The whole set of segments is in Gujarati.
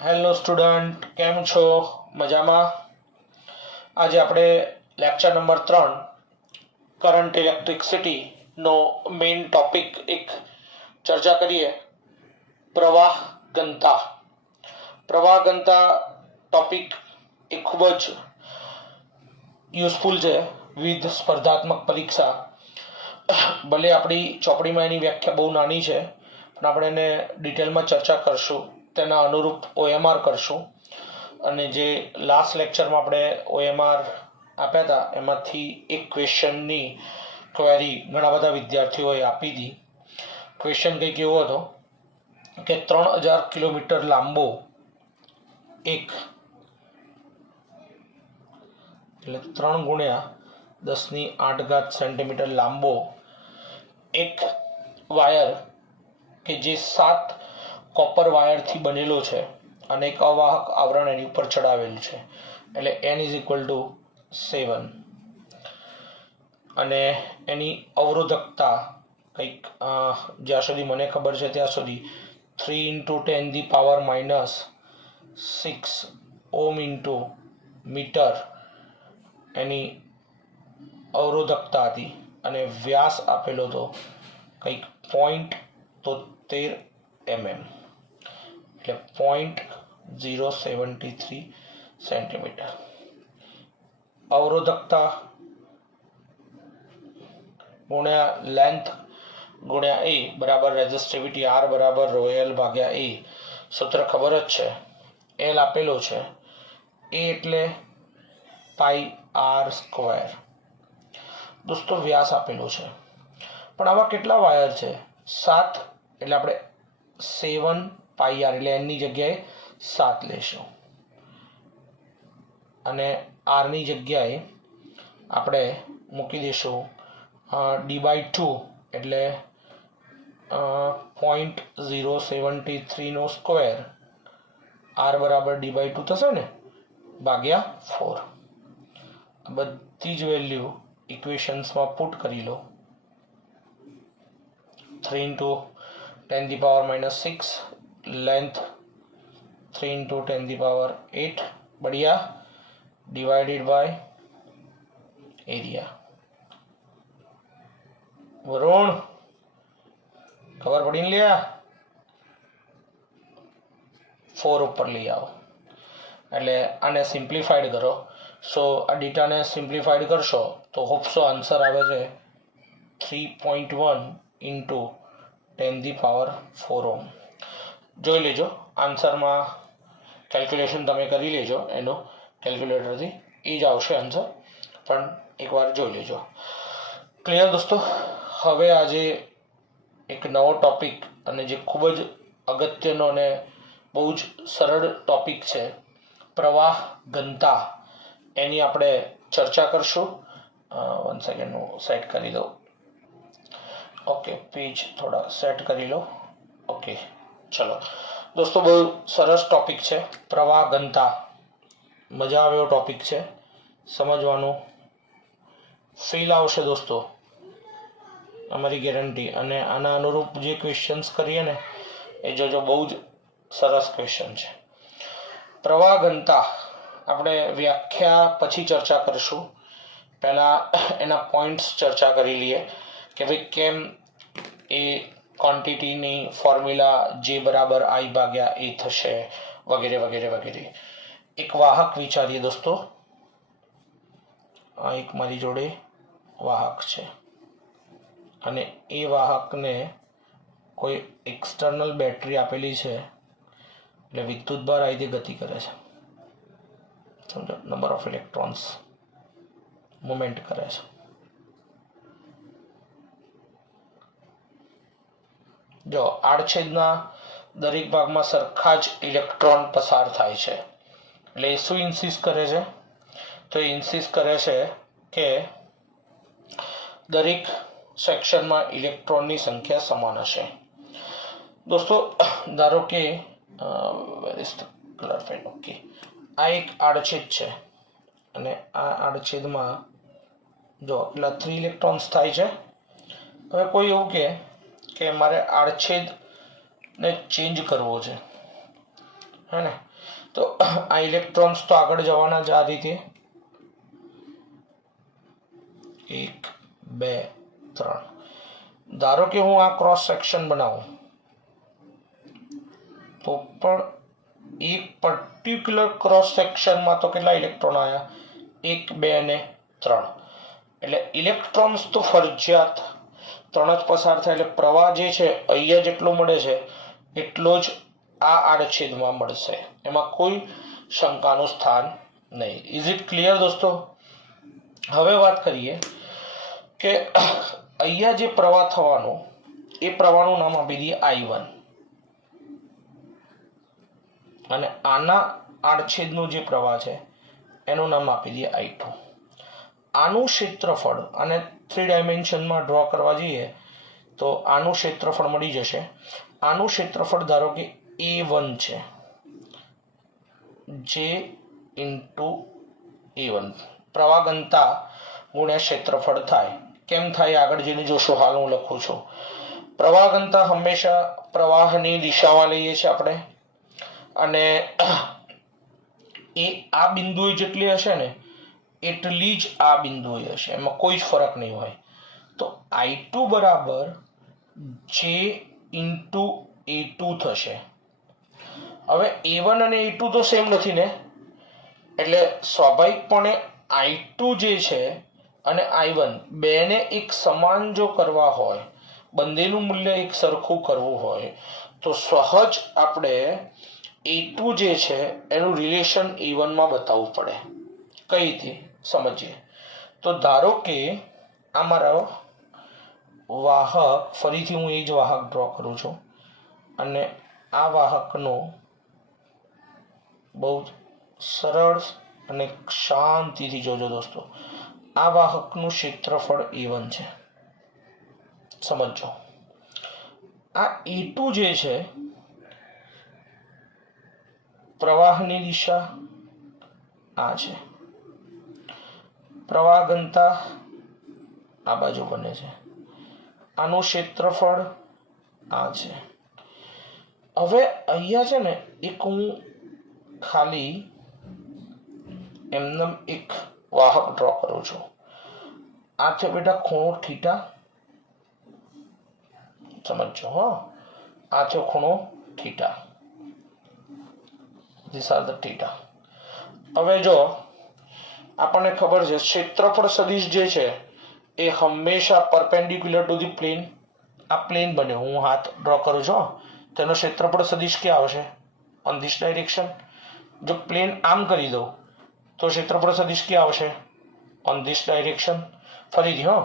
હેલો સ્ટુડન્ટ, કેમ છો? મજામાં? આજે આપણે લેક્ચર નંબર 3 કરંટ ઇલેક્ટ્રિસિટીનો મેઇન ટોપિક એક ચર્ચા કરીએ. પ્રવાહ ઘનતા. પ્રવાહ ઘનતા ટોપિક એ ખૂબ જ યુઝફુલ છે વિવિધ સ્પર્ધાત્મક પરીક્ષા. ભલે આપણી ચોપડીમાં એની વ્યાખ્યા બહુ નાની છે, પણ આપણે એને ડિટેલમાં ચર્ચા કરશું, તેના અનુરૂપ OMR કરશું. અને જે લાસ્ટ લેક્ચરમાં આપણે OMR આપ્યા હતા એમાંથી એક ક્વેશ્ચનની ક્વેરી ઘણા બધા વિદ્યાર્થીઓએ આપી હતી. ક્વેશ્ચન કંઈક એવો હતો કે 3000 કિલોમીટર લાંબો એક એટલે 3 ગુણ્યા 10⁸ સેન્ટીમીટર લાંબો એક વાયર કે જે 7 કોપર વાયરથી બનેલો છે અને એક અવાહક આવરણ એની ઉપર ચડાવેલું છે, એટલે N=7. અને એની અવરોધકતા કંઈક જ્યાં સુધી મને ખબર છે ત્યાં સુધી 3 × 10⁻⁻6 ઓમ ઇન્ટુ મીટર એની અવરોધકતા હતી. અને વ્યાસ આપેલો હતો કંઈક 0.73 mm, એટલે 0.073 સેન્ટીમીટર. અવરોધકતા ગુણ્યા લેન્થ ગુણ્યા A બરાબર રેઝિસ્ટિવિટી R બરાબર ρl/A. સૂત્ર ખબર જ છે, L આપેલો છે, A એટલે πr². દોસ્તો વ્યાસ આપેલો છે, પણ આમાં કેટલા વાયર છે? 7, એટલે આપણે 7πr એટલે એની જગ્યાએ 7 લેશું અને આરની જગ્યાએ આપણે મૂકી દઈશું d/2 એટલે 0.073 R બરાબર d/2 થશે ને, ભાગ્યા 4. બધી જ વેલ્યુ ઇક્વેશન્સમાં પુટ કરી લો. 3 × 10⁻⁻6 લેન્થ 3 × 10⁸ बढ़िया डिवाइडेड बाय एरिया. वरुण खबर पड़ी नहीं लिया? 4 ઉપર લઈ આવો એટલે આને સિમ્પ્લિફાઈડ કરો. સો આ ડેટાને સિમ્પ્લિફાઈડ કરશો તો હોપસો આન્સર આવે છે 3.1 × 10⁻⁴ ઓમ. જોઈ લેજો, આન્સરમાં કેલ્ક્યુલેશન તમે કરી લેજો એનું કેલ્ક્યુલેટરથી, એ જ આવશે આન્સર, પણ એકવાર જોઈ લેજો. ક્લિયર દોસ્તો? હવે આજે એક નવો ટોપિક અને જે ખૂબ જ અગત્યનો અને બહુ જ સરળ ટોપિક છે, પ્રવાહ ઘનતા, એની આપણે ચર્ચા કરશું. 1 સેકન્ડ હું સેટ કરી દઉં. ઓકે, પેજ થોડા સેટ કરી લો. ઓકે, ચલો દોસ્તો, બહુ સરસ ટોપિક છે પ્રવાહ ઘનતા. મજા આવે એવો ટોપિક છે, સમજવાનું ફીલ આવશે દોસ્તો, અમારી ગેરંટી. અને આના અનુરૂપ જે ક્વેશ્ચન્સ કરીએ ને એ જોજો, બહુ જ સરસ ક્વેશ્ચન છે. પ્રવાહ ઘનતા આપણે વ્યાખ્યા પછી ચર્ચા કરીશું, પહેલાં એના પોઈન્ટ્સ ચર્ચા કરી લઈએ કે ભાઈ કેમ એ ક્વોન્ટિટીની ફોર્મ્યુલા J બરાબર I/A થશે, વગેરે વગેરે વગેરે. એક વાહક વિચારીએ દોસ્તો. આ એક મારી જોડે વાહક છે અને એ વાહકને કોઈ એક્સટર્નલ બેટરી આપેલી છે, એટલે વિદ્યુતભાર આવી ગતિ કરે છે, સમજો, નંબર ઓફ ઇલેક્ટ્રોન્સ મુવમેન્ટ કરે છે. જો આડછેદના દરેક ભાગમાં સરખા જ ઇલેક્ટ્રોન પસાર થાય છે, એટલે એ શું ઇન્સિસ્ટ કરે છે? તો ઇન્સિસ્ટ કરે છે કે દરેક સેક્શનમાં ઇલેક્ટ્રોનની સંખ્યા સમાન હશે. દોસ્તો ધારો કે ઓકે, આ એક આડછેદ છે અને આ આડછેદમાં જો એટલા 3 ઇલેક્ટ્રોન્સ થાય છે. હવે કોઈ એવું કે મારે આડછેદને ચેન્જ કરવો છે, હે ને, તો આ ઇલેક્ટ્રોન્સ તો આગળ જવાના જ આ રીતે 1 2 3 ધારો કે હું આ ક્રોસ સેક્શન બનાવું તો પણ એક પર્ટિક્યુલર ક્રોસ સેક્શનમાં તો કેટલા ઇલેક્ટ્રોન આવ્યા 1 2 અને 3 એટલે ઇલેક્ટ્રોન્સ તો ફરજિયાત 3 જ પસાર થાય એટલે પ્રવાહ જે છે અહીંયા જેટલો મળે છે એટલો જ આ આડછેદમાં મળશે એમાં કોઈ શંકાનું સ્થાન નહીં ઇઝ ઇટ ક્લિયર દોસ્તો હવે વાત કરીએ કે અહીંયા જે પ્રવાહ થવાનો એ પ્રવાહનું નામ આપી દઈએ I1 અને આના આડછેદનો જે પ્રવાહ છે એનું નામ આપી દઈએ I2 આનું ક્ષેત્રફળ અને 3 ડાયમેન્શનમાં ડ્રો કરવા જઈએ તો આનું ક્ષેત્રફળ મળી જશે આનું ક્ષેત્રફળ ધારો કે A1 છે J ઇન્ટુ A1 પ્રવાહ ઘનતા ગુણ્યા ક્ષેત્રફળ થાય કેમ થાય આગળ જઈને જોશો હાલ હું લખું છું પ્રવાહ ઘનતા હંમેશા પ્રવાહની દિશામાં લઈએ છીએ આપણે અને એ આ બિંદુએ જેટલી હશે ને એટલી જ આ બિંદુએ હશે એમાં કોઈ જ ફરક નહીં હોય તો I2 બરાબર J ઇન્ટુ A2 થશે હવે A1 અને A2 તો સેમ નથી ને એટલે સ્વાભાવિકપણે I2 જે છે અને I1 બેને એક સમાન જો કરવા હોય બંનેનું મૂલ્ય એક સરખું કરવું હોય તો સહજ આપણે A2 જે છે એનું રિલેશન A1 માં બતાવવું પડે કઈ રીતે સમજીએ તો ધારો કે આ મારો વાહક ફરીથી હું એ જ વાહક ડ્રો કરું છું અને આ વાહકનો બહુ સરળ અને શાંતિથી જોજો દોસ્તો આ વાહકનું ક્ષેત્રફળ A1 છે સમજો આ A2 જે છે પ્રવાહની દિશા આ છે પ્રવાહ ઘનતા આ બાજુ બને છે આનું ક્ષેત્રફળ આ છે હવે અહીંયા છે ને એક હું ખાલી એમને એક વાહક ડ્રો કરું છું આ છે બેટા ખૂણો થીટા સમજો હા આ છે ખૂણો theta this are the theta હવે જો આપણને ખબર છે ક્ષેત્રફળ સદિશ જે છે એ હંમેશા પરપેન્ડિક્યુલર ટુ ધી પ્લેન આ પ્લેન બને હું હાથ ડ્રો કરું છું તેનો ક્ષેત્રફળ સદિશ ક્યાં આવશે ઓન ધીસ ડાયરેક્શન જો પ્લેન આમ કરી દઉં તો ક્ષેત્રફળ સદિશ ક્યાં આવશે ઓન ધીસ ડાયરેક્શન ફરીથી હો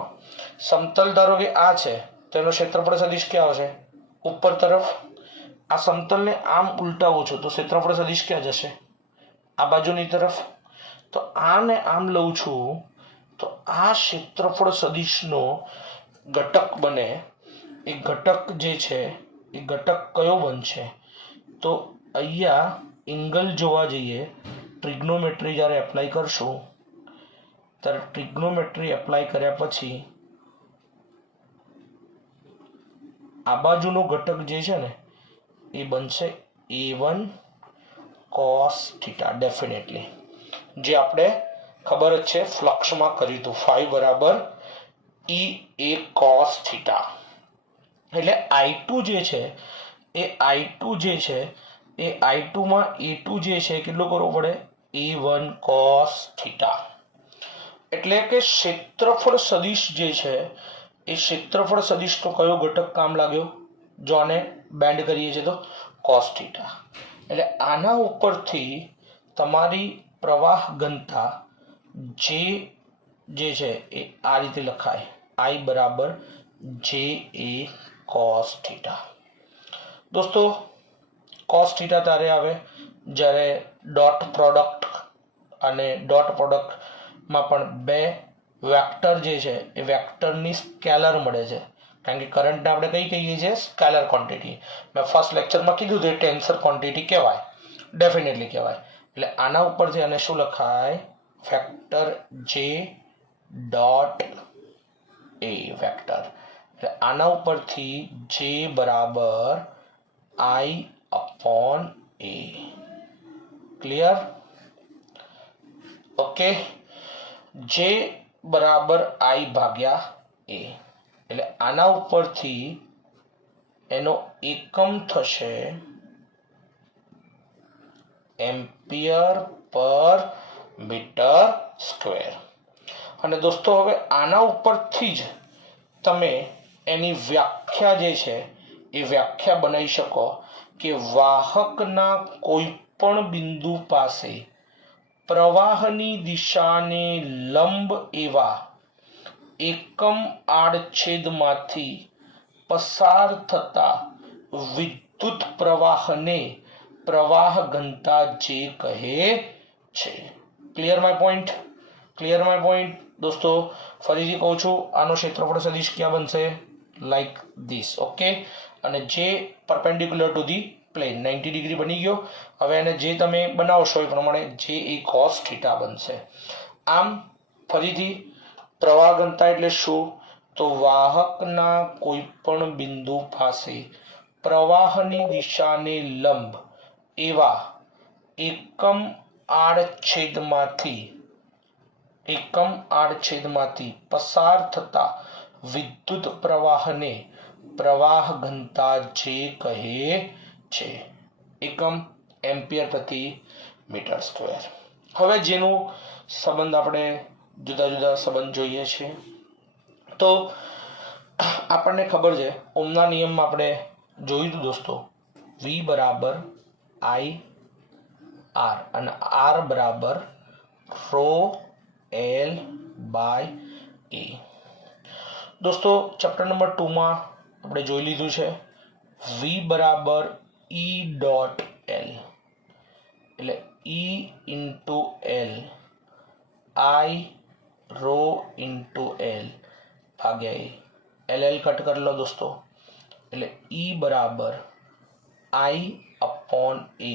સમતલ ધારો કે આ છે તેનો ક્ષેત્રફળ સદિશ ક્યાં આવશે ઉપર તરફ આ સમતલને આમ ઉલટાવું છું તો ક્ષેત્રફળ સદિશ ક્યાં જશે આ બાજુની તરફ તો આને આમ લઉં છું તો આ ક્ષેત્રફળ સદિશનો ઘટક બને એ ઘટક જે છે એ ઘટક કયો બનશે તો અહીંયા એંગલ જોવા જઈએ ટ્રિગ્નોમેટ્રી જ્યારે એપ્લાય કરશું ત્યારે ટ્રિગ્નોમેટ્રી એપ્લાય કર્યા પછી આ બાજુનો ઘટક જે છે ને એ બનશે A1 cos થીટા ડેફિનેટલી જે આપણે ખબર જ છે ફ્લક્સમાં કર્યું હતું phi બરાબર EA cos થીટા એટલે I2 જે છે એ I2 જે છે એ I2 માં A2 જે છે કેટલું કરવું પડે A1 cos થીટા એટલે કે ક્ષેત્રફળ સદિશ જે છે એ ક્ષેત્રફળ સદિશનો કયો ઘટક કામ લાગ્યો જો આને બેન્ડ કરીએ છીએ તો cos થીટા એટલે આના ઉપરથી તમારી પ્રવાહ ઘનતા જે છે એ આ રીતે લખાય I બરાબર JA cos થીટા દોસ્તો cos થીટા ત્યારે આવે જ્યારે ડોટ પ્રોડક્ટ અને ડોટ પ્રોડક્ટમાં પણ બે વેક્ટર જે છે એ વેક્ટરની સ્કેલર મળે છે કારણ કે કરંટને આપણે કઈ કહીએ છીએ સ્કેલર ક્વોન્ટિટી મેં ફર્સ્ટ લેક્ચરમાં કીધું હતું ટેન્સર ક્વોન્ટિટી કહેવાય ડેફિનેટલી કહેવાય એટલે આના ઉપરથી આને શું લખાય વેક્ટર જે ડોટ એ વેક્ટર એટલે આના ઉપરથી જે બરાબર I upon A clear? Okay, જે બરાબર I ભાગ્યા A, એટલે આના ઉપરથી એનો એકમ થશે એમ્પિયર પર મીટર સ્ક્વેર. અને દોસ્તો હવે આના ઉપરથી જ તમે એની વ્યાખ્યા જે છે એ વ્યાખ્યા બનાવી શકો કે વાહકના કોઈ પણ બિંદુ પાસે પ્રવાહની દિશાને લંબ એવા એકમ આડછેદમાંથી પસાર થતા વિદ્યુત પ્રવાહને પ્રવાહ ઘનતા જે કહે છે. Clear my point? Clear my point દોસ્તો? ફરીથી કહું છું, આનો ક્ષેત્રફળ સદિશ ક્યાં બનશે? Like this. ઓકે, અને જે perpendicular to the plane 90 degree બની ગયો. હવે એને જે તમે બનાવશો એ પ્રમાણે જે એ cos થીટા બનશે. આમ ફરીથી પ્રવાહ ઘનતા એટલે શું? તો વાહકના કોઈ પણ બિંદુ પાસે પ્રવાહની દિશાને લંબ એવા એકમ આડછેદમાંથી પસાર થતા વિદ્યુત પ્રવાહને પ્રવાહ ઘનતા જે કહે છે. એકમ એમ્પિયર પ્રતિ મીટર સ્ક્વેર. હવે જેનું સંબંધ આપણે જુદા જુદા સંબંધ જોઈએ છે. તો આપણને ખબર છે, ઓમના નિયમમાં આપણે જોયું હતું દોસ્તો, V બરાબર I R અને R બરાબર ρ L બાય A. દોસ્તો ચેપ્ટર નંબર 2માં આપણે જોઈ લીધું છે V બરાબર E ડોટ L, એટલે E into L I ρ into L ભાગ્યા A. LL કટ કરી લો દોસ્તો, એટલે E બરાબર I અપોન A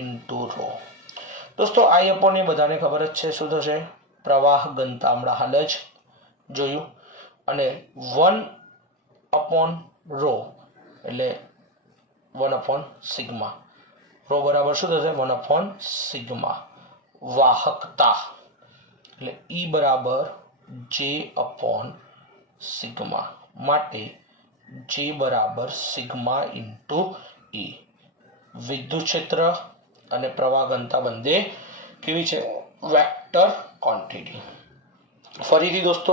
ઇન્ટુ ρ. દોસ્તો I અપોન A બધાને ખબર જ છે શું થશે? પ્રવાહ ઘનતા, હમણાં હાલ જ જોયું. અને 1 અપોન ρ એટલે 1 અપોન સિગ્મા. ρ બરાબર શું થશે? 1 અપોન સિગ્મા. વાહકતા એટલે E બરાબર J અપોન સિગ્મા, માટે J બરાબર સિગ્મા ઇન્ટુ E. વિદ્યુત ક્ષેત્ર અને પ્રવાહ ઘનતા બંને કેવી છે? Vector quantity. ફરીથી દોસ્તો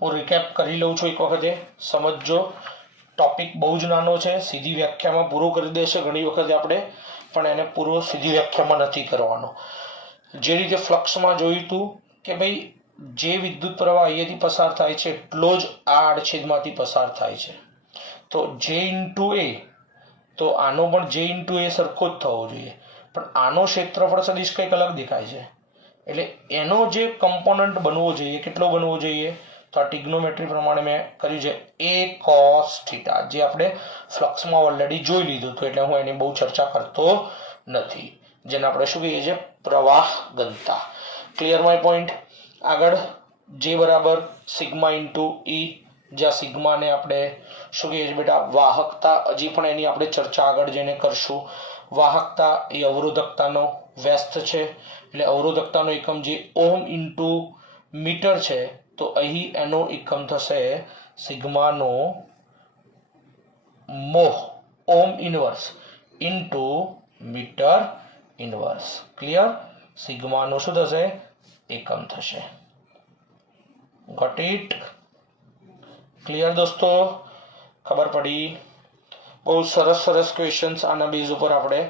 હું રિકેપ કરી લઉં છું એક વખતે, સમજજો. ટોપિક બહુ જ નાનો છે, સીધી વ્યાખ્યામાં પૂરો કરી દેશે ઘણી વખતે આપણે, પણ એને પૂરો સીધી વ્યાખ્યામાં નથી કરવાનો. જે રીતે ફ્લક્સમાં જોયું હતું કે ભાઈ જે વિદ્યુત પ્રવાહ અહીંયાથી પસાર થાય છે એટલો જ આ આડછેદમાંથી પસાર થાય છે, તો J ઇન્ટુ A, તો આનો પણ J ઇન્ટુ A સરખો જ થવો જોઈએ, પણ આનો ક્ષેત્રફળ સદિશ કંઈક અલગ દેખાય છે. એટલે એનો જે કમ્પોનન્ટ બનવો જોઈએ કેટલો બનવો જોઈએ? તો આ ટિગ્નોમેટ્રી પ્રમાણે મેં કર્યું છે A cos થીટા, જે આપણે ફ્લક્સમાં ઓલરેડી જોઈ લીધું હતું, એટલે હું એની બહુ ચર્ચા કરતો નથી. જેને આપણે શું કહીએ છીએ? પ્રવાહ ઘનતા. Clear my point? આગળ J બરાબર સિગ્મા ઇન્ટુ E, જ્યાં સિગ્માને આપણે શું કહીએ છીએ બેટા? વાહકતા. હજી પણ એની આપણે ચર્ચા આગળ જઈને કરશું. વાહકતા એ અવરોધકતાનો વ્યસ્ત છે, એટલે અવરોધકતાનો એકમ જે ઓમ ઇન્ટુ મીટર છે, તો અહીં એનો એકમ થશે સિગ્માનો મોહ ohm inverse into metre inverse. Clear? સિગ્માનો શું થશે? એકમ થશે. Got it? ક્લિયર દોસ્તો? ખબર પડી? બહુ સરસ સરસ ક્વેશ્ચન્સ આના બેઝ ઉપર આપણે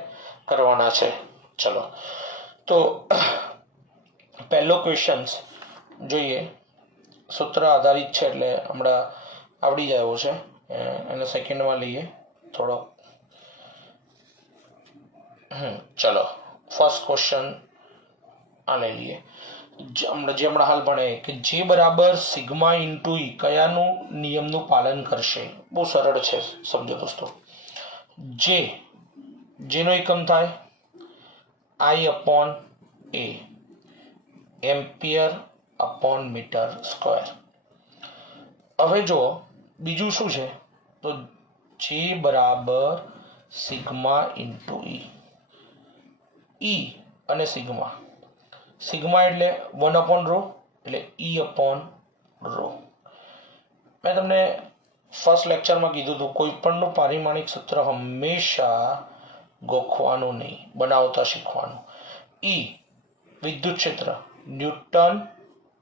કરવાના છે. ચલો તો પહેલો ક્વેશ્ચન જોઈએ. સૂત્ર આધારિત છે એટલે હમણાં આવડી જાય એવો છે. એને સેકન્ડમાં લઈએ થોડો. ચલો ફર્સ્ટ ક્વેશ્ચન આ લઈ લઈએ. હમણાં હાલ ભણે કે જે બરાબર સિગ્મા ઇન્ટુ E કયાનું નિયમનું પાલન કરશે? બહુ સરળ છે, સમજો દોસ્તો. જેનો એકમ થાય I upon A, ampere upon metre square. હવે જો બીજું શું છે? તો J બરાબર સિગ્મા ઇન્ટુ E. અને સિગ્મા. સિગ્મા એટલે 1/ρ એટલે E/ρ. મેં તમને ફર્સ્ટ લેક્ચરમાં કીધું હતું કોઈ પણનું પારિમાણિક સૂત્ર હંમેશા ગોખવાનું નહીં, બનાવતા શીખવાનું. ઈ વિદ્યુત ક્ષેત્ર ન્યૂટન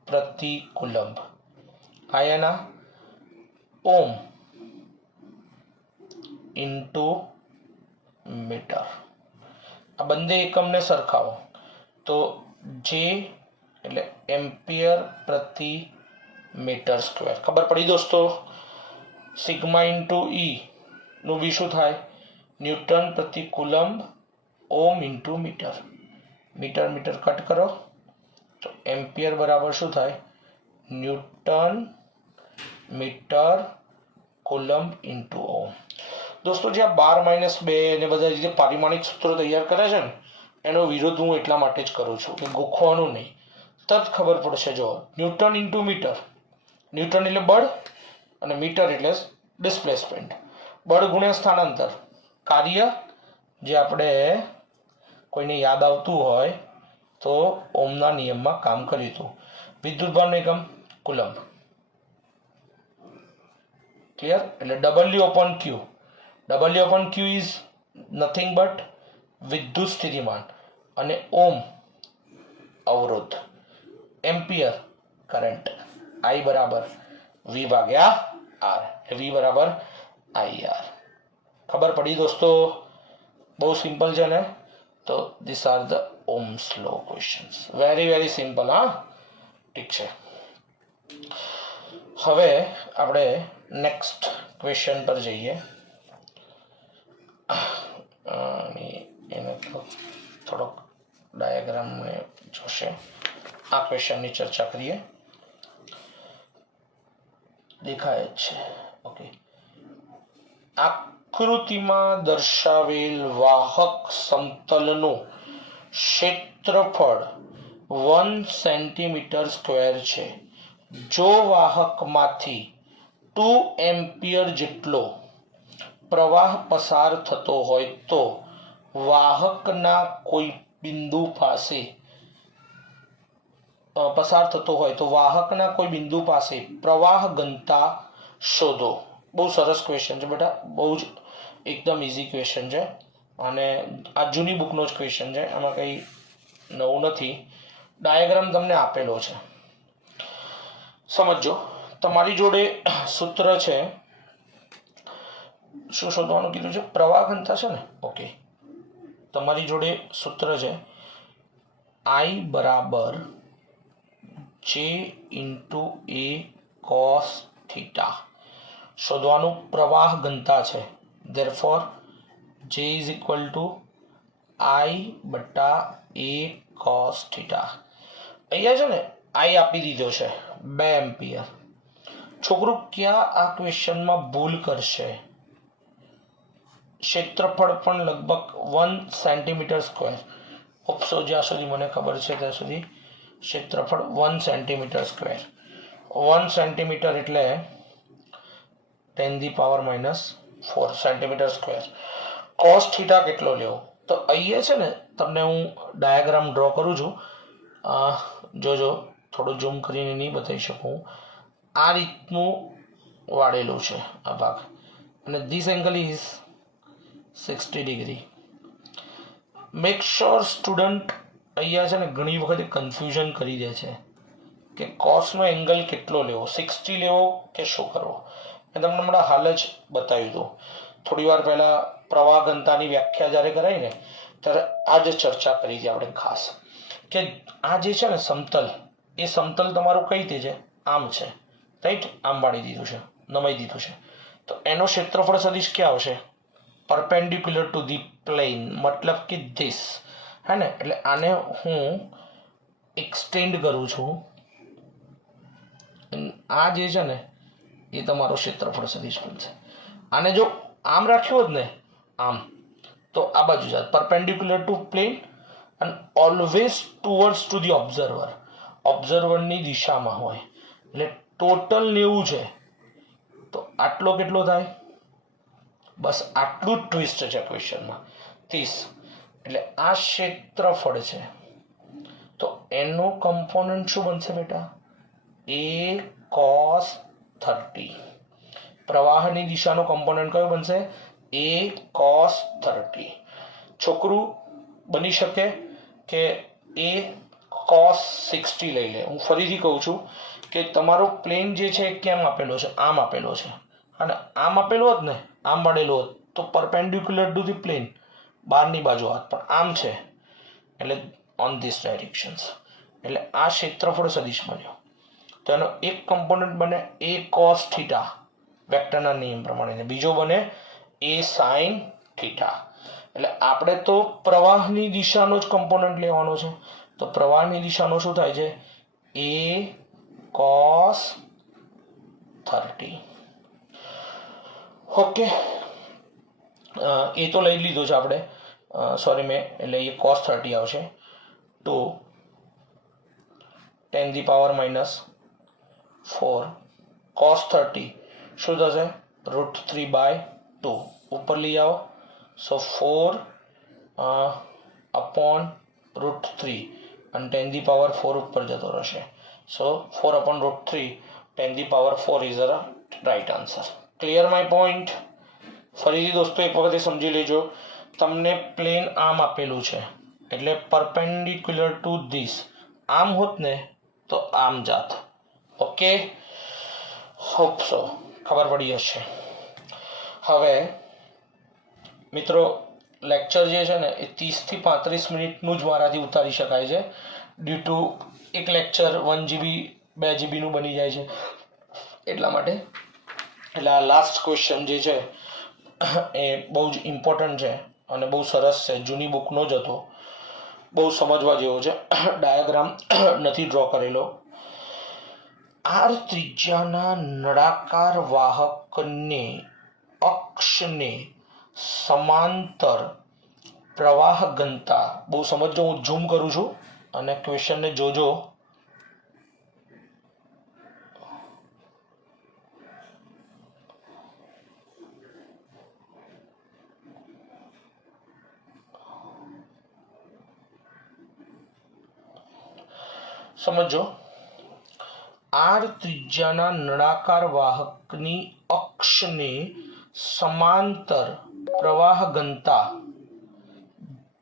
પ્રતિ કુલંબ, આયાના ઓમ ઇન્ટુ મીટર. આ બંને એકમને સરખાવો તો જે એટલે એમ્પિયર પ્રતિ મીટર સ્ક્વેર. ખબર પડી દોસ્તો? સિગ્મા ઇન્ટુ ઈ નું બી શું થાય? ન્યૂટન પ્રતિ coulomb ohm into metre. Metre metre cut કરો તો એમ્પિયર બરાબર શું થાય? Newton metre coulomb into ohm. દોસ્તો જે આ 12-2 અને બધા જે પારિમાણિક સૂત્રો તૈયાર કરે છે ને એનો વિરોધ હું એટલા માટે જ કરું છું કે ગોખવાનું નહીં, તરત ખબર પડશે. જો ન્યૂટન ઇન્ટુ મીટર, ન્યૂટન એટલે બળ અને મીટર એટલે ડિસ્પ્લેસમેન્ટ. બળ ગુણ્યા સ્થાનાંતર, કાર્ય જે આપણે કોઈને યાદ આવતું હોય તો ઓમના નિયમમાં કામ કર્યું હતું. વિદ્યુતભારનું એકમ કુલંબ. ક્લિયર? એટલે W/Q. W/Q is nothing but વિદ્યુત સ્થિતિમાન અને ઓમ અવરોધ, એમ્પિયર કરંટ, I બરાબર V/R, V બરાબર IR. ખબર પડી દોસ્તો? બહુ સિમ્પલ છે ને? તો this are the Ohm's law questions. Very simple. હા, ઠીક છે. હવે આપણે નેક્સ્ટ ક્વેશ્ચન પર જઈએ. એને થોડોક ડાયાગ્રામ જોશે. આ ક્વેશ્ચનની ચર્ચા કરીએ. દેખાય જ છે. ઓકે. આકૃતિમાં દર્શાવેલ વાહક સમતલનું ક્ષેત્રફળ 1 સેન્ટીમીટર સ્ક્વેર છે. જો વાહકમાંથી 2 એમ્પિયર જેટલો પ્રવાહ પસાર થતો હોય તો વાહકના કોઈ બિંદુ પાસે પ્રવાહ ઘનતા શોધો. બહુ સરસ ક્વેશ્ચન છે બેટા, બહુ જ એકદમ ઇઝી ક્વેશ્ચન છે અને આ જૂની બુકનો જ ક્વેશ્ચન છે, એમાં કંઈ નવું નથી. ડાયાગ્રામ તમને આપેલો છે, સમજો. તમારી જોડે સૂત્ર છે, શું શોધવાનું કીધું છે? પ્રવાહ ઘનતા છે ને? ઓકે. તમારી જોડે સૂત્ર છે I બરાબર J into A cos theta. શોધવાનું પ્રવાહ ઘનતા છે. Therefore J is equal to I/A cos theta. અહીંયા છે ને I આપી દીધો છે 2 એમ્પિયર. છોકરું ક્યાં આ ક્વેશ્ચનમાં ભૂલ કરશે? ક્ષેત્રફળ પણ લગભગ 1 સેન્ટીમીટર સ્ક્વેર. ઓપ્સો, જ્યાં સુધી મને ખબર છે ત્યાં સુધી ક્ષેત્રફળ 1 સેન્ટીમીટર સ્ક્વેર. 1 સેન્ટીમીટર એટલે 10⁻⁻⁴ સેન્ટીમીટર સ્ક્વેર. કોસ થીટા કેટલો લેવો? તો અહીંયા છે ને તમને હું ડાયાગ્રામ ડ્રો કરું છું. જોજો, થોડું ઝૂમ કરીને નહીં બતાવી શકું. આ રીતનું વાળેલું છે આ ભાગ અને this angle is 60 degree. Make sure student અહીંયા છે ને ઘણી વખત કન્ફ્યુઝન કરી દે છે કે કોસનો એંગલ કેટલો લેવો, 60 લેવો કે શું કરવો. મેં તમને હમણાં હાલ જ બતાવ્યું હતું. થોડી વાર પહેલાં પ્રવાહ ઘનતાની વ્યાખ્યા જ્યારે કરાઈ ને ત્યારે આ જ ચર્ચા કરી હતી આપણે ખાસ, કે આ જે છે ને સમતલ, એ સમતલ તમારું કઈ રીતે છે? આમ છે, રાઈટ? આમ વાળી દીધું છે, નમાઈ દીધું છે. તો એનો ક્ષેત્રફળ સદિશ ક્યાં આવશે? પરપેન્ડિક્યુલર ટુ ધી પ્લેન, મતલબ કે ધીસ, હે ને? એટલે આને હું એક્સટેન્ડ કરું છું. આ જે છે ને એ તમારો ક્ષેત્રફળ સદિશ બનશે. આને જો આમ રાખ્યો હોત ને, આમ, તો આ બાજુ જાત પરપેન્ડિક્યુલર ટુ પ્લેન અને always towards to the observer. ઓબ્ઝર્વરની દિશામાં હોય એટલે ટોટલ 90 છે. તો આટલો કેટલો થાય? બસ આટલું જ ટ્વિસ્ટ છે ક્વેશ્ચનમાં, 30. એટલે આ ક્ષેત્રફળ છે. એનો કમ્પોનન્ટ શું બનશે બેટા? a cos 30. પ્રવાહની દિશાનો કમ્પોનન્ટ કયો બનશે? a cos 30. છોકરું બની શકે કે a cos 60 લઈ લે. હું ફરીથી કહું છું કે તમારો પ્લેન જે છે કેમ આપેલો છે? આમ આપેલો છે, અને આમ આપેલો હોત ને, આમ મળેલો હોત તો પરપેન્ડિક્યુલર ટુ ધી પ્લેન, બહારની બાજુ હાથ, પણ આમ છે એટલે ઓન ધીસ ડાયરેક્શન્સ, એટલે આ ક્ષેત્રફળ સદિશ બન્યો. તો એનો એક કમ્પોનન્ટ બને a cos થીટા વેક્ટરના નિયમ પ્રમાણે, બીજો બને a sin થીટા. એટલે આપણે તો પ્રવાહની દિશાનો જ કમ્પોનન્ટ લેવાનો છે. તો પ્રવાહની દિશાનો શું થાય છે? a cos 30. ઓકે, એ તો લઈ લીધો છે આપણે, સોરી મેં, એટલે એ cos 30 આવશે. તો 10⁻⁻4 cos 30 શું થશે? √3/2 ઉપર લઈ આવો. સો 4 upon √3 અને 10⁻4 ઉપર જતો રહેશે. સો 4 upon √3 10⁻4 is a right answer. Clear my point? ફરીથી દોસ્તો એક વખતે સમજી લેજો. તમને પ્લેન આમ આપેલું છે એટલે પરપેન્ડિક્યુલર ટુ ધીસ, આમ હોત ને તો આમ જાત. ઓકે, હોપ સો ખબર પડી હશે. હવે મિત્રો લેક્ચર જે છે ને એ 30 થી 35 મિનિટનું જ મારાથી ઉતારી શકાય છે, ડ્યુ ટુ એક લેક્ચર 1 GB 2 GB નું બની જાય છે એટલા માટે. એટલે આ લાસ્ટ ક્વેશ્ચન જે છે એ બહુ જ ઇમ્પોર્ટન્ટ છે અને બહુ સરસ છે, જૂની બુકનો જ હતો, બહુ સમજવા જેવો છે. ડાયાગ્રામ નથી ડ્રો કરેલો. આર ત્રિજ્યાના નળાકાર વાહકને અક્ષને સમાંતર પ્રવાહ ઘનતા, બહુ સમજો, હું ઝૂમ કરું છું અને ક્વેશ્ચનને જોજો. સમજો, આર ત્રિજ્યાના નળાકાર વાહકની અક્ષને સમાંતર પ્રવાહ ઘનતા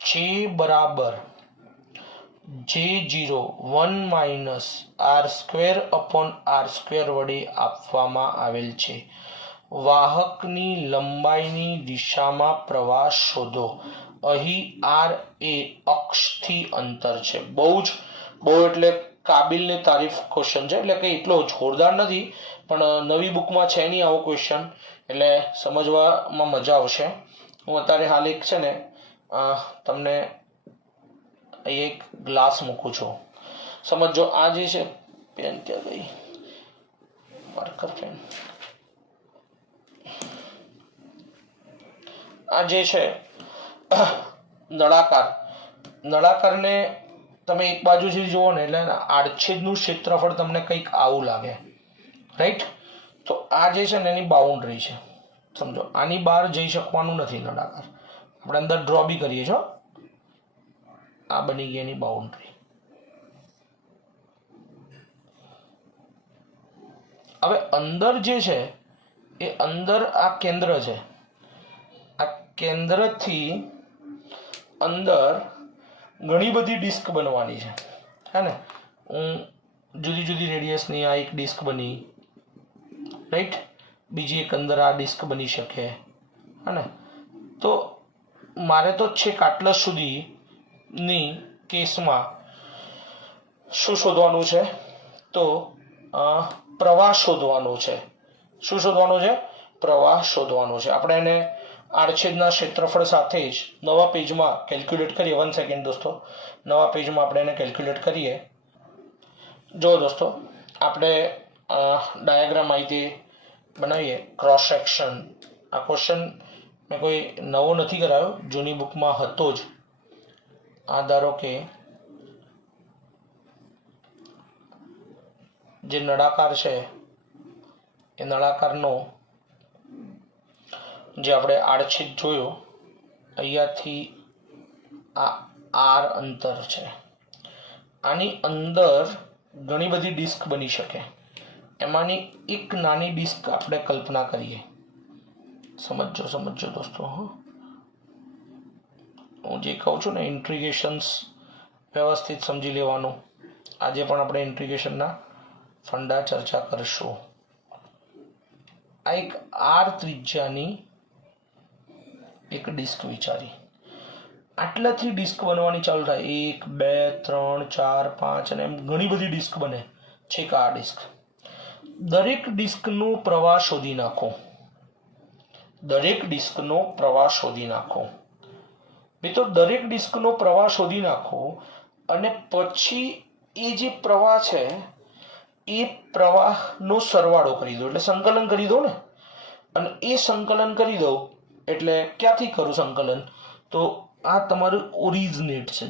જે બરાબર J0 1 - r² વડે આપવામાં આવેલ છે. વાહકની લંબાઈની દિશામાં પ્રવાહ શોધો. અહીં r એ અક્ષથી અંતર છે. બહુ એટલે કાબિલને તારીફ ક્વેશ્ચન છે, એટલે કંઈ એટલો જોરદાર નથી, પણ નવી બુકમાં છે નહીં આવો ક્વેશ્ચન, એટલે સમજવામાં મજા આવશે. હું અત્યારે હાલ એક છે ને તમને એક ગ્લાસ મૂકું છું. સમજો, આ જે છે, પેન ક્યાં ગઈ? Marker pen. આ જે છે નળાકારને તમે એક બાજુથી જુઓ ને એટલે આડછેદનું ક્ષેત્રફળ તમને કંઈક આવું લાગે, રાઈટ? તો આ જે છે ને એની બાઉન્ડ્રી છે. સમજો, આની બહાર જઈ શકવાનું નથી નળાકાર, આપણે અંદર ડ્રો બી કરીએ છો. આ બની ગઈ એની બાઉન્ડ્રી. હવે અંદર જે છે એ અંદર આ કેન્દ્ર છે, આ કેન્દ્રથી અંદર ઘણી બધી ડિસ્ક બનવાની છે, હે ને? જુદી જુદી રેડિયસની આ એક ડિસ્ક બની, રાઈટ? બીજી એક અંદર આ ડિસ્ક બની શકે, હે ને? તો મારે તો છેક આટલા સુધીની કેસમાં શું શોધવાનું છે? તો પ્રવાહ શોધવાનો છે. શું શોધવાનું છે? પ્રવાહ શોધવાનો છે. આપણે એને આડછેદના ક્ષેત્રફળ સાથે જ નવા પેજમાં કેલ્ક્યુલેટ કરીએ. 1 સેકન્ડ દોસ્તો, નવા પેજમાં આપણે એને કેલ્ક્યુલેટ કરીએ. જો દોસ્તો, આપણે ડાયાગ્રામ આ રીતે બનાવીએ, ક્રોસ સેક્શન. આ ક્વેશ્ચન મેં કોઈ નવો નથી કરાયો, જૂની બુકમાં હતો જ. આ ધારો કે જે નળાકાર છે એ નળાકારનો જે આપણે આડછેદ જોયો, અહીંયાથી આ r અંતર છે, આની અંદર ઘણી બધી ડિસ્ક બની શકે, એમાંની એક નાની ડિસ્ક આપણે કલ્પના કરીએ. સમજો દોસ્તો. હું જે કહું છું ને ઇન્ટ્રીગેશન્સ વ્યવસ્થિત સમજી લેવાનું. આજે પણ આપણે ઇન્ટ્રીગેશનના ફંડા ચર્ચા કરીશું. આ એક આર ત્રિજ્યાની એક ડિસ્ક વિચારી, આટલાથી ડિસ્ક બનવાની ચાલુ થાય. 1 2 3 4 5 અને એમ ઘણી બધી ડિસ્ક બને છેક આ ડિસ્ક. દરેક ડિસ્કનો પ્રવાહ શોધી નાખો. દરેક ડિસ્કનો પ્રવાહ શોધી નાખો મિત્રો. દરેક ડિસ્કનો પ્રવાહ શોધી નાખો અને પછી એ જે પ્રવાહ છે એ પ્રવાહનો સરવાળો કરી દો, એટલે સંકલન કરી દો ને. અને એ સંકલન કરી દો એટલે ક્યાંથી કરું સંકલન? તો આ તમારું ઓરિજિનેટ છે,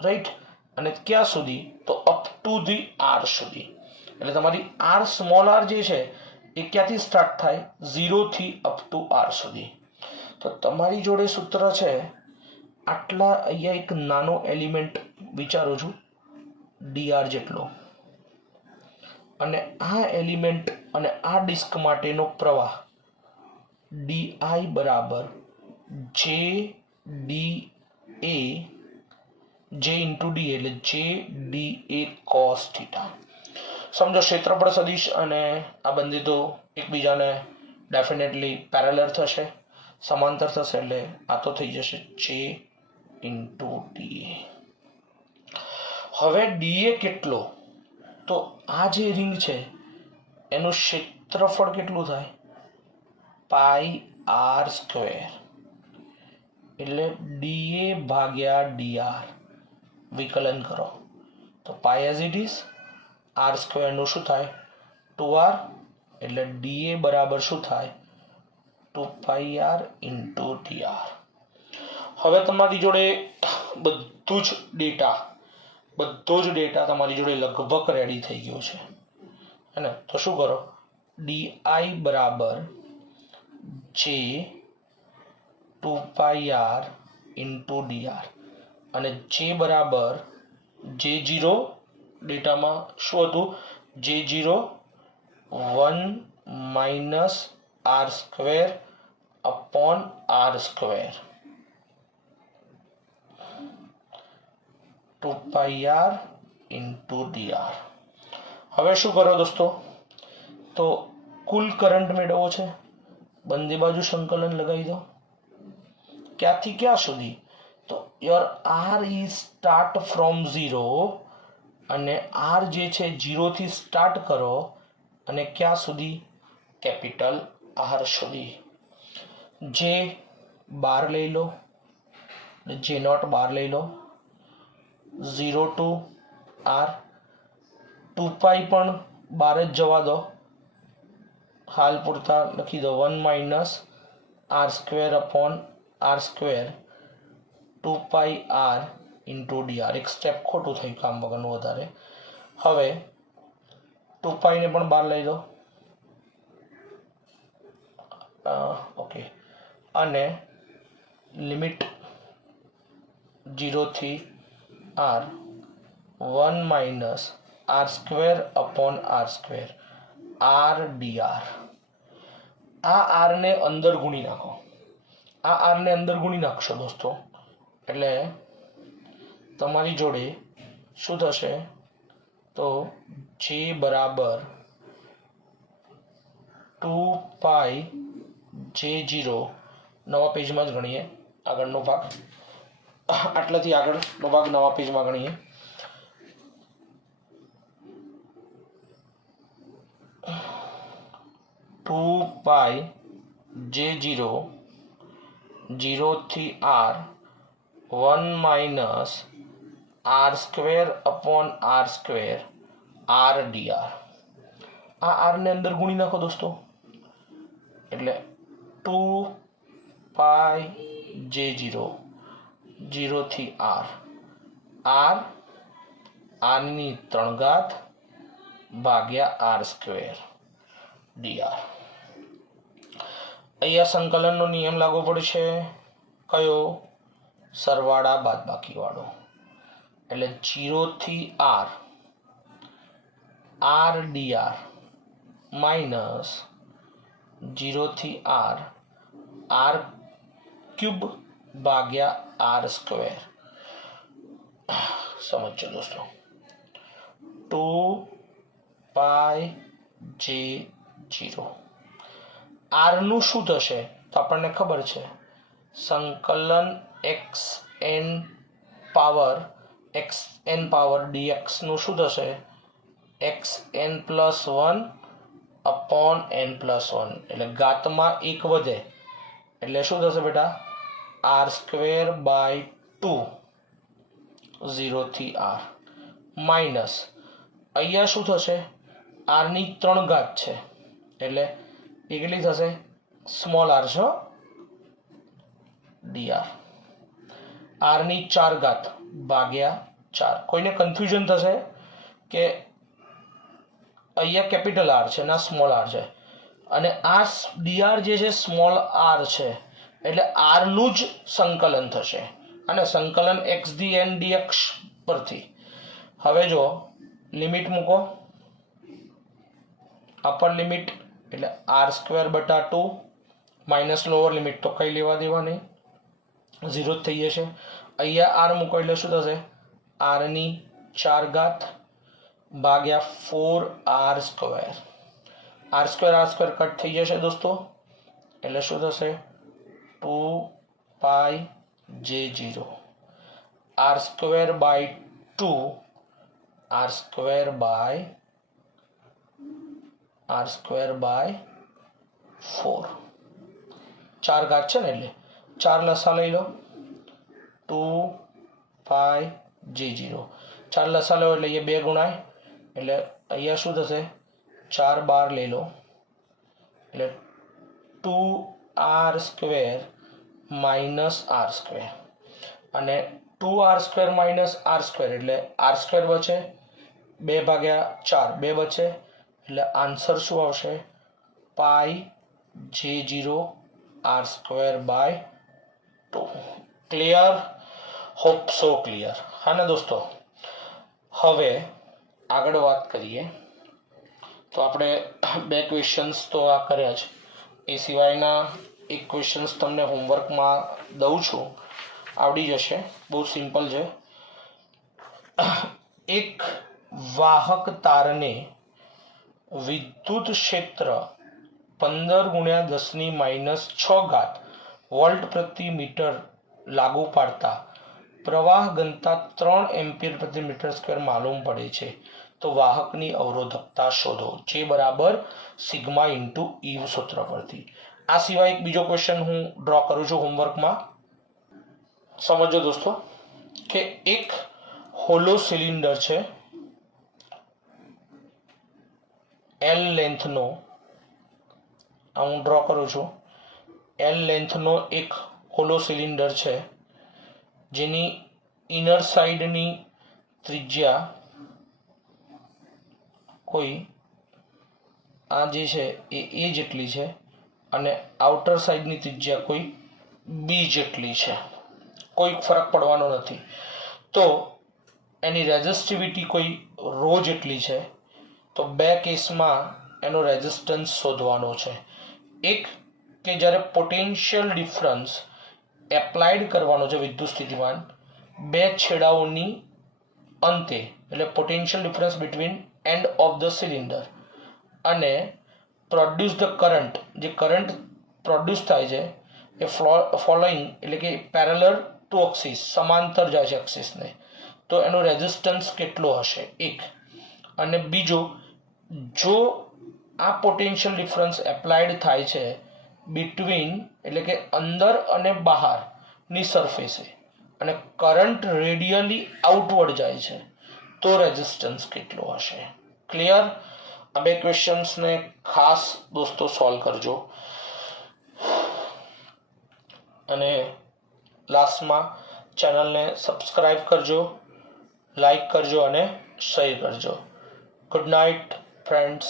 રાઈટ. અને ક્યાં સુધી? તો અપ ટુ ધી આર સુધી. એટલે તમારી આર સ્મોલ આર જે છે એ ક્યાંથી સ્ટાર્ટ થાય? 0 થી અપ ટુ આર સુધી. તો તમારી જોડે સૂત્ર છે આટલા. અહીંયા એક નાનો એલિમેન્ટ વિચારું છું ડીઆર જેટલો, અને આ એલિમેન્ટ અને આ ડિસ્ક માટેનો પ્રવાહ ડીઆઈ બરાબર જે ડી એ જે ઇન્ટુ ડી, એટલે જે ડી એ કોસ થીટા. સમજો ક્ષેત્રફળ સદિશ અને આ બંને તો એકબીજાને ડેફિનેટલી પેરેલલ થશે, સમાંતર થશે, એટલે આ તો થઈ જશે જે ઇન્ટુ ડી. હવે ડીએ કેટલો? તો આ જે રિંગ છે એનું ક્ષેત્રફળ કેટલું થાય? પાઈ આર સ્ક્વેર, એટલે ડીએ ભાગ્યા ડીઆર. વિકલન કરો તો પાઈ એઝ ઇટ ઇઝ. આર સ્ક્વેરનું શું થાય? 2r, એટલે ડીએ બરાબર શું થાય? 2 પાઈ આર ઇન્ટુ ડીઆર. હવે તમારી જોડે બધો જ ડેટા તમારી જોડે લગભગ રેડી થઈ ગયો છે, હે ને? તો શું કરો? ડીઆઈ બરાબર જે 2 પાઈ આર ઇન્ટુ ડીઆર, અને જે બરાબર J0 ડેટામાં શું હતું? J0 1 minus R square upon R square 2 pi R into d r. હવે શું કરો દોસ્તો? તો કુલ કરંટ મેળવવો છે, બંને બાજુ સંકલન લગાવી દો. ક્યાંથી ક્યાં સુધી? તો your R is start from 0, અને આર જે છે 0 થી સ્ટાર્ટ કરો અને ક્યાં સુધી? કેપિટલ આર સુધી. જે 12 લઈ લો, જે નોટ 12 લઈ લો. 0 ટુ આર. 2 પાઈ પણ 12 જ જવા દો, હાલ પૂરતા લખી દો. 1 minus R square upon R square 2 pi R into d r. એક સ્ટેપ ખોટું થયું, કામ વગરનું વધારે. હવે 2 પાઈને પણ 12 લઈ દો, ઓકે. અને લિમિટ 0 થી R 1 minus R square upon R square R d r. આ આરને અંદર ગુણી નાખો. આ આરને અંદર ગુણી નાખશો દોસ્તો, એટલે તમારી જોડે શું થશે? તો જે બરાબર 2 પાઈ J0, નવા પેજમાં જ ગણીએ, આગળનો ભાગ આટલાથી આગળનો ભાગ નવા પેજમાં ગણીએ. ટુ પાઈ J0 0 થી R 1 minus R square upon R square R d r. આ આરને અંદર ગુણી નાખો દોસ્તો, એટલે 2 પાઈ J0 0 થી આર આરની 3 ઘાત ભાગ્યા આર સ્ક્વેર ડીઆર. અહીંયા સંકલનનો નિયમ લાગુ પડશે. કયો? સરવાળા બાદબાકી વાળો. એટલે 0 થી r r dr માઇનસ 0 થી r r ક્યુબ ભાગ્યા r સ્ક્વેર. સમજો દોસ્તો. 2 પાઈ j0 r નું શું થશે તો આપણને ખબર છે સંકલન xn પાવર dx નું શું થશે xn plus 1 upon n plus 1 એટલે ઘાતમાં 1 વધે એટલે શું થશે બેટા r સ્ક્વેર બાય 2 0 થી r માઇનસ અહીંયા શું થશે r ની 3 ઘાત છે એટલે એ કેટલી થશે સ્મોલ r છે dr r ની 4 ઘાત ભાગ્યા 4. કોઈને કન્ફ્યુઝન થશે કે અહીંયા કેપિટલ r છે ના સ્મોલ r છે અને આ dr જે છે સ્મોલ r છે એટલે r નું જ સંકલન થશે અને સંકલન x dn dx પરથી. હવે જો લિમિટ મૂકો અપર લિમિટ એટલે r સ્ક્વેર બટા 2 માઇનસ લોઅર લિમિટ તો કઈ લેવા દેવા નહીં 0 થઈ જશે. અહીંયા r મૂકો એટલે શું થશે r ની 4 ઘાત ભાગ્યા 4r square. r square cut થઈ જશે દોસ્તો એટલે શું થશે 2 pi j0 r square by 2 r square by 4 4 ઘાત છે ને એટલે 4 લસા લઈ લો 2 પાઈ j0 4 લસા લો એટલે એ 2 ગુણાય એટલે અહીંયા શું થશે 4 બાર લઈ લો એટલે 2r square minus r square અને 2r square minus r square એટલે r સ્ક્વેર બચે 2 ભાગ્યા 4 2 બચે એટલે આન્સર શું આવશે pi j0 r square by 2. Clear? Hope so clear. હા ને દોસ્તો. હવે આગળ વાત કરીએ તો આપણે 2 ક્વેશ્ચન્સ તો આ કર્યા છે એ સિવાયના એક ક્વેશ્ચન્સ તમને હોમવર્કમાં દઉં છું આવડી જશે બહુ સિમ્પલ છે. એક વાહક તારને વિદ્યુત ક્ષેત્ર 15 ગુણ્યા 10 ની માઇનસ 6 ઘાત વોલ્ટ પ્રતિ મીટર લાગુ પાડતા પ્રવાહ ઘનતા 3 એમ્પિયર પ્રતિ મીટર સ્ક્વેર માલુમ પડે છે તો વાહકની અવરોધકતા શોધો જે બરાબર સિગ્મા ઇન્ટુ ઈ સૂત્ર પરથી. આ સિવાય એક બીજો ક્વેશ્ચન હું ડ્રો કરું છું હોમવર્કમાં. સમજો દોસ્તો કે એક હોલો સિલિન્ડર છે L લેન્થનો, આ હું ડ્રો કરું છું L લેન્થનો એક હોલો સિલિન્ડર છે જેની ઇનર સાઈડની ત્રિજ્યા કોઈ આ જે છે એ a જેટલી છે અને આઉટર સાઈડની ત્રિજ્યા કોઈ b જેટલી છે. કોઈ ફરક પડવાનો નથી. તો એની રેઝિસ્ટિવિટી કોઈ રો જેટલી છે તો બે કેસમાં એનો રેઝિસ્ટન્સ શોધવાનો છે. એક કે જ્યારે પોટેન્શિયલ ડિફરન્સ એપ્લાઇડ કરવાનો છે વિદ્યુત સ્થિતિમાન બે છેડાઓની અંતે એટલે potential difference between end of the cylinder અને પ્રોડ્યુસ ધ કરંટ જે કરંટ પ્રોડ્યુસ થાય છે એ ફોલોઈંગ એટલે કે પેરેલલ ટુ એક્સિસ સમાંતર જાય છે એક્સિસને તો એનો રેઝિસ્ટન્સ કેટલો હશે એક. અને બીજો જો આ પોટેન્શિયલ ડિફરન્સ એપ્લાઇડ થાય છે બિટવીન એટલે કે અંદર અને બહારની સરફેસે અને કરંટ રેડિયલી આઉટવર્ડ જાય છે તો રેઝિસ્ટન્સ કેટલો હશે. ક્લિયર? આ બે ક્વેશ્ચન્સને ખાસ દોસ્તો સોલ્વ કરજો અને લાસ્ટમાં ચેનલને સબસ્ક્રાઇબ કરજો, લાઈક કરજો અને શેર કરજો. Good night friends.